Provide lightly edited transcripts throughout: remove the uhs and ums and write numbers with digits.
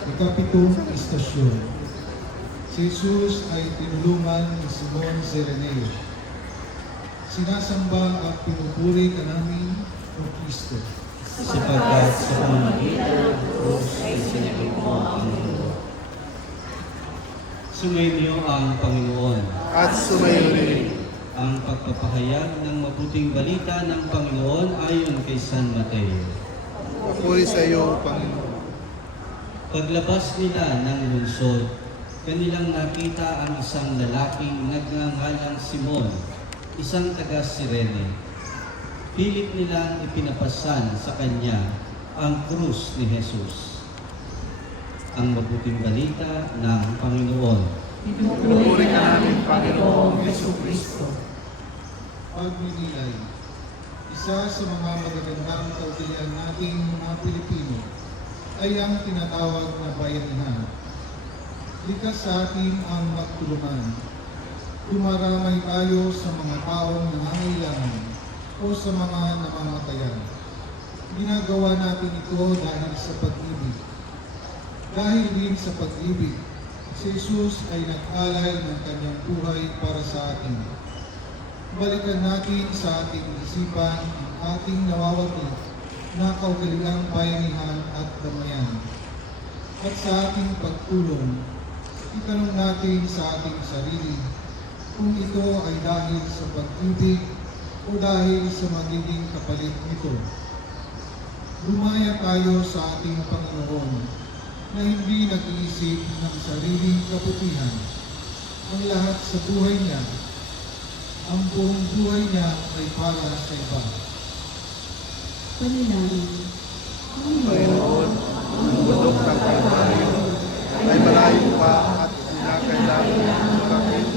Ikapitong istasyon. Si Jesus ay tinulungan ni Simon Cireneo. Sinasamba at pinupuri ka namin, O Kristo. Sapagkat sa pamamagitan ng krus ay sinagip mo ang mundo. Sumainyo ang Panginoon. At sumayo rin. Ang pagpapahayag ng mabuting balita ng Panginoon ayon kay San Mateo. Papuri sa iyo, Panginoon. Paglabas nila ng lungsod, kanilang nakita ang isang lalaking nagngangalang Simon, isang taga Cirene. Pilit nilang ipinapasan sa kanya ang krus ni Jesus. Ang mabuting balita ng Panginoon. Pinupuri ka namin, Panginoong Jesucristo. Pagninilay. Isa sa mga magagandang kaugalian nating mga Pilipino ay ang tinatawag na bayanihan. Likas sa atin ang magtulungan. Dumaramay tayo sa mga taong nangangailangan o sa mga namamatayan. Ginagawa natin ito dahil sa pag-ibig. Dahil din sa pag-ibig, si Jesus ay nag-alay ng kanyang buhay para sa atin. Balikan natin sa ating isipan ang ating nawawagi na kaugaliang bayanihan at damayan. At sa ating pagtulong, itanong natin sa ating sarili kung ito ay dahil sa pag-ibig o dahil sa magiging kapalit nito. Lumaya tayo sa ating Panginoon na hindi nag-iisip ng sariling kabutihan. Ang lahat sa buhay niya, ang buong buhay niya ay para sa iba. Panalangin. Panginoon, ang bundok ng Kalbaryo ay malayo pa at kinakailangan ng maraming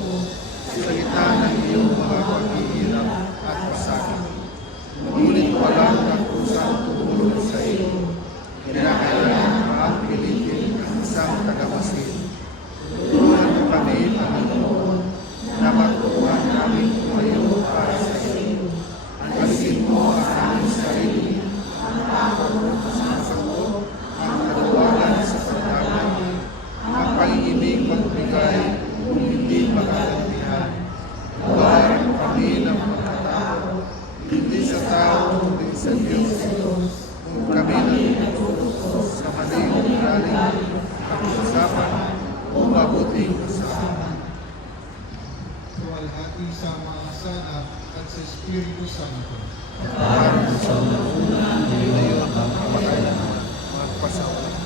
ko sa gitna ng iyong mga paghihirap at pasakit. Ngunit walang kakusang tumulong sa iyo. Kinakailangan at pilitin ang isang tagapasid. Tulungan mo kami, Panginoon, na magtuwa namin tumayo para sa iyo. Alisin mo ang aming sarili, ang takot sa sagot, ang kalawagan sa pagdamay, ang pag-ibig magbigay kung hindi makagantihan. Tuwaran mo kami ng pagkatao, hindi sa tao, kundi sa Diyos. Kung kami natututo sa maling ugaling, pag-usapan o mabuting usapan. Suwalhati sa mga sanak at sa Espiritu Santo. Para sa una Ngayon ang kapakailangan, magpasawa.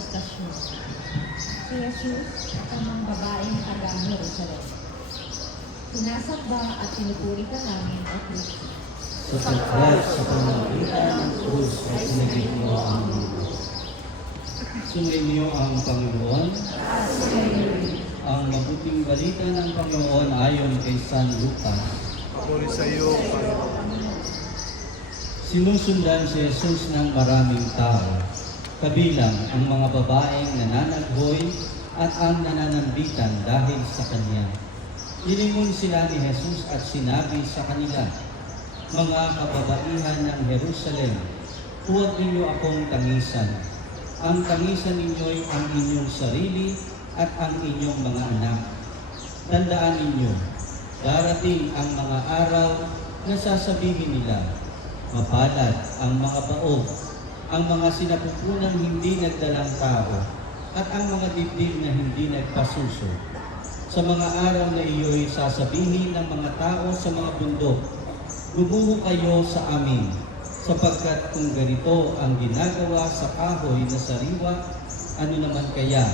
istasyon. Si Jesus at ang mga babaeng tagang Jerusalem. Sinasamba at pinupuri ka namin, O Kristo. Sapagkat sa pamamagitan ng krus ay sinagip mo ang mundo. Sumainyo ang Panginoon. Ang mabuting balita ng Panginoon ayon kay San Lucas. Papuri sa iyo, Panginoon. Sinusundan si Jesus ng maraming tao, kabilang ang mga babaeng nananaghoy at ang nananambitan dahil sa Kanya. Nilingon sila ni Jesus at sinabi sa kanila, "Mga kababaihan ng Jerusalem, huwag ninyo akong tangisan. Ang tangisan ninyo'y ang inyong sarili at ang inyong mga anak. Tandaan ninyo, darating ang mga araw na sasabihin nila, mapalad ang mga baog, ang mga sinapupunang hindi nagdalang tao, at ang mga dibdib na hindi nagpasuso. Sa mga araw na iyo'y sasabihin ng mga tao sa mga bundok, gumuho kayo sa amin, sapagkat kung ganito ang ginagawa sa kahoy na sariwa, ano naman kaya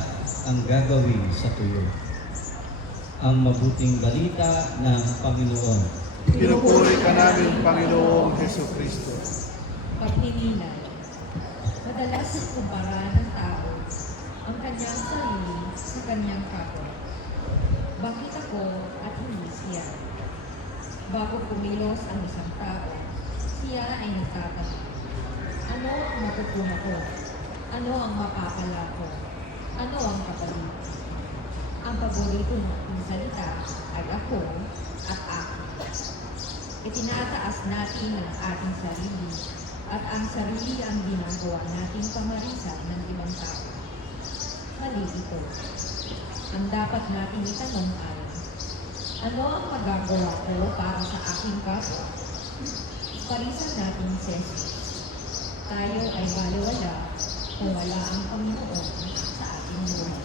ang gagawin sa tuyo?" Ang mabuting balita ng Panginoon. Pinupuri ka namin, Panginoong Heso Kristo. Pagninilay. Madalas kumpara ng tao ang kanyang sarili sa kanyang kapwa. Bakit ako at hindi siya? Bago kumilos ang isang tao, siya ay nagtatanong, ano ang matutunan ko? Ano ang mapapala ko? Ano ang kapalit? Ang paborito ng salita ay ako at akin. Itinataas natin ang ating sarili at ang sarili ang ginagawa nating pamarisan ng ibang tao. Mali ito. Ang dapat nating itanong ay, ano ang magagawa ko para sa aking kapwa? Parisan natin si Jesus. Tayo ay baliwala kung wala ang Panginoon sa ating buhay.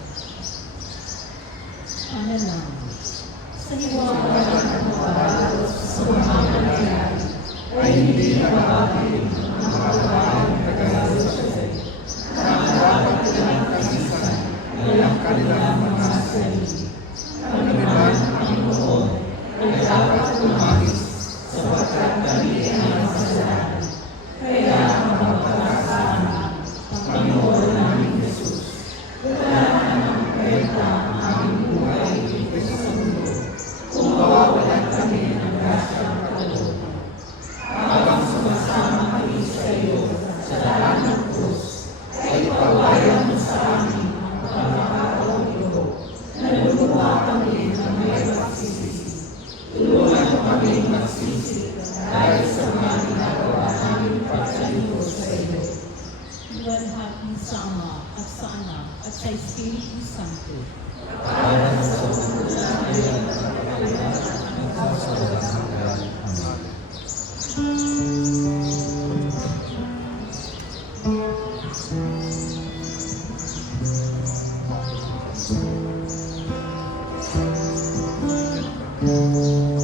Ano lang? Sa hiwaga ng pagbabalos sa pamamagitan Ay hindi nakakapin ang mga babaeng nag-aasalasay. Na ang dapat nilang tangisan ay ang kanilang mga sarili. Ang ilan, Panginoon, ay dapat umangis sapagkat kami ay makasalanan. Kaya ang magpapasama, Panginoon namin Jesus, wala namang kaita ang aming buhay dito sa mundo kung mawawalan kami ng grasyang katulog. Habang sumasama kami sa iyo sa daan ng krus, ay ipawalan mo sa amin ang pagkakataon ito na luluwa kami ng may pagsisisi. Tulungan mo kami magsisi dahil sa mga ginagawa namin pagsalito sa iyo. Luwalhati sa Ama at sa Anak at sa Espiritu Santo. Para sa mundo na ngayon at kapalitan hanggang sa walang hanggan. Amen. Amen.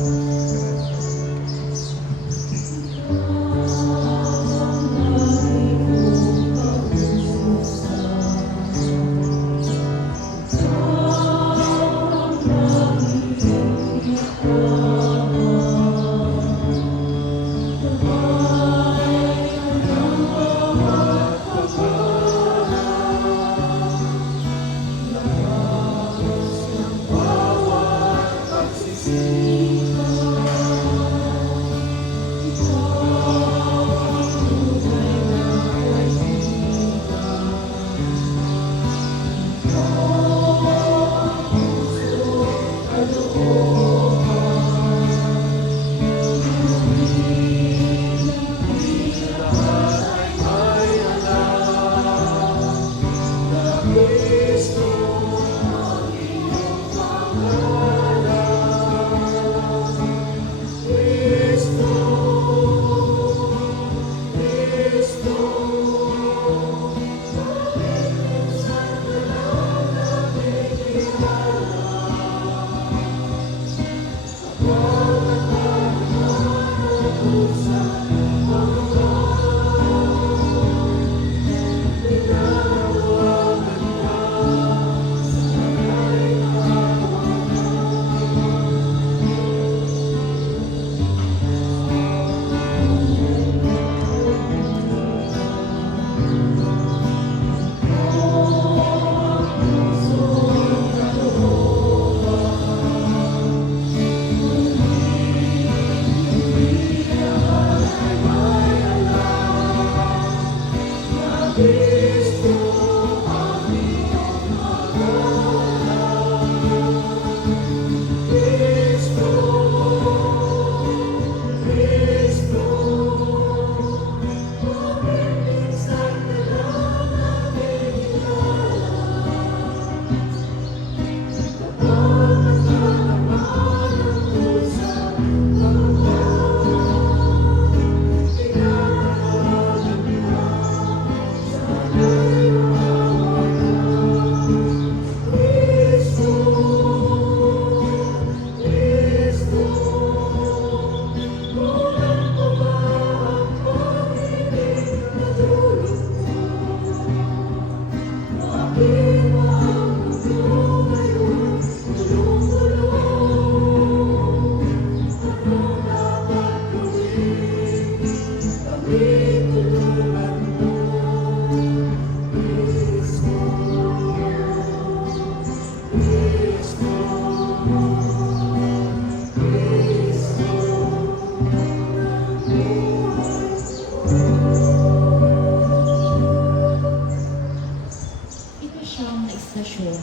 Ikasyam na istasyon.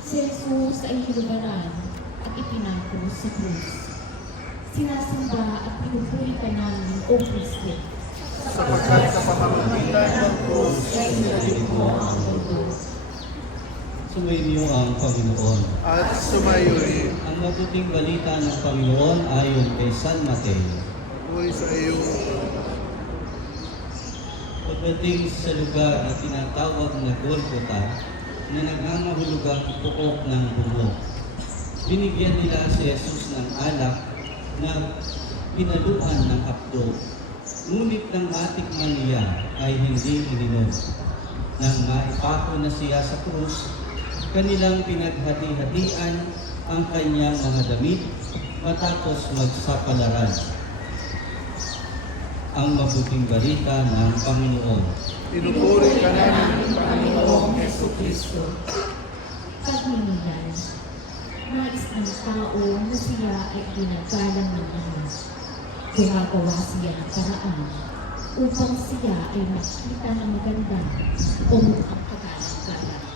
Si Jesus ay hinubaran at ipinako sa krus. Sinasamba at pinupuri ka namin, O Kristo. Sapagkat sa pamamagitan ng krus, Sumainyo ang Panginoon. at sumayo rin. Ang mabuting balita ng Panginoon ayon kay San Mateo. Huwag sa iyo, Pagdating sa lugar na tinatawag na Golgotha, na nangangahulugang puok ng bungo, binigyan nila si Jesus ng alak na pinaluan ng apdo. Ngunit ng matikman niya ay hindi ininom. Nang maipako na siya sa krus, kanilang pinaghati-hatian ang kanyang mga damit matapos magsapalaran. Ang mabuting balita ng Panginoon. pinupuri ka namin, Panginoong Heso Kristo. Pagninilay. Nais ng tao na siya ay pinagalang ng lahat. Gumagawa siya ng paraan upang siya ay makita ng maganda o mukhang kagalang-galang.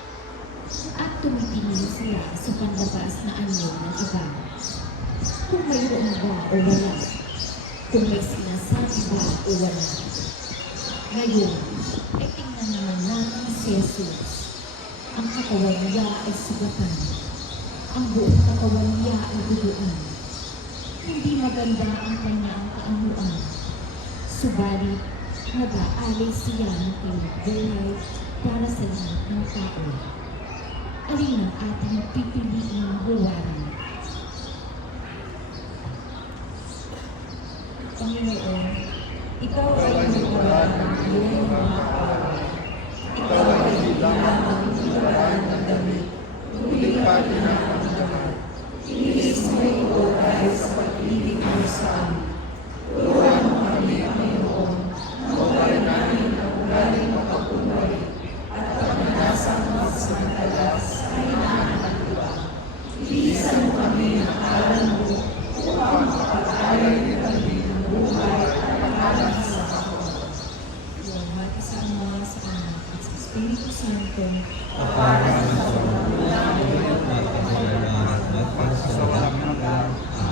At tumitingin siya sa panlabas na anyo ng iba. Kung mayroon ba o wala. Kung may sinasabi ba o wala. Ngayon, ay tingnan naman natin si Jesus. Ang katawan niya ay sugatan. Ang buong katawan niya ay duguan. Hindi maganda ang kanyang kaanuan. Subalit, nag-aalay siya ng kanyang buhay para sa lahat ng tao. Alin ang ating pipiliin ng buwanan? Panginoon, Ikaw ay hinubaran ng iyong mga kawan. Ikaw ay hinilang ng hinubaran ng damit. hindi pa tinakamdaman. Inis mo ito dahil sa pag-ibig mo sa amin. Turuan mo kami, Panginoon, na ugarin namin ang ugaling mapagkunwari at pagnanasang magsamantalas ay nakakaliwa. Ilisan mo kami ng aral mo upang makapag-alay din kami ng buhay at pangalan sa kapwa. Salamat sa Ama, sa Anak, at sa Espiritu Santo, para sa Sa walang hanggan. Sa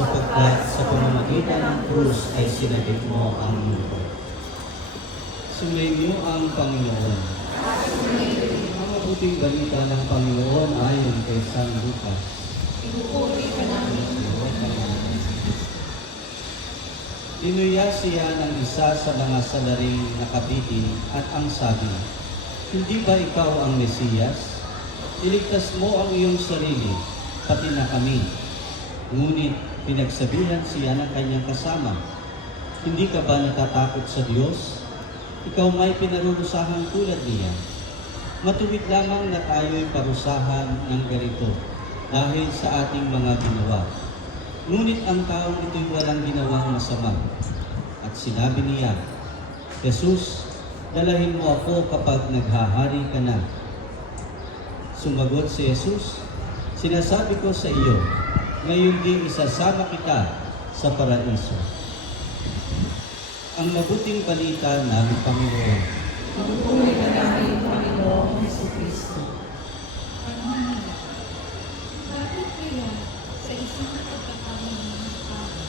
sapagkat sa pamamagitan ng krus ay sinagip mo ang mundo. Sumainyo ang Panginoon. Ang mabuting balita ng Panginoon ayon kay San Lucas. Tinuya siya ng isa sa mga salaring nakabitin at ang sabi, "Hindi ba ikaw ang Mesiyas? Iligtas mo ang iyong sarili, pati na kami." Ngunit pinagsabihan siya ng kanyang kasama, "Hindi ka ba natatakot sa Diyos? Ikaw may pinarurusahan tulad niya. Matuwid lamang na tayo'y parusahan ng ganito dahil sa ating mga ginawa. Ngunit ang taong ito'y walang ginawang masama." At sinabi niya, "Jesus, dalahin mo ako kapag naghahari ka na." Sumagot si Jesus, "Sinasabi ko sa iyo, ngayon din isasama kita sa paraiso." Ang mabuting balita ng Panginoon. Pagpupuri ka namin, Panginoong Jesucristo. Bakit kaya sa isang pagkakamalang ng tao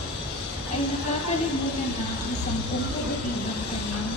ay nakakalimutan na ang 10 kaibigang kanyang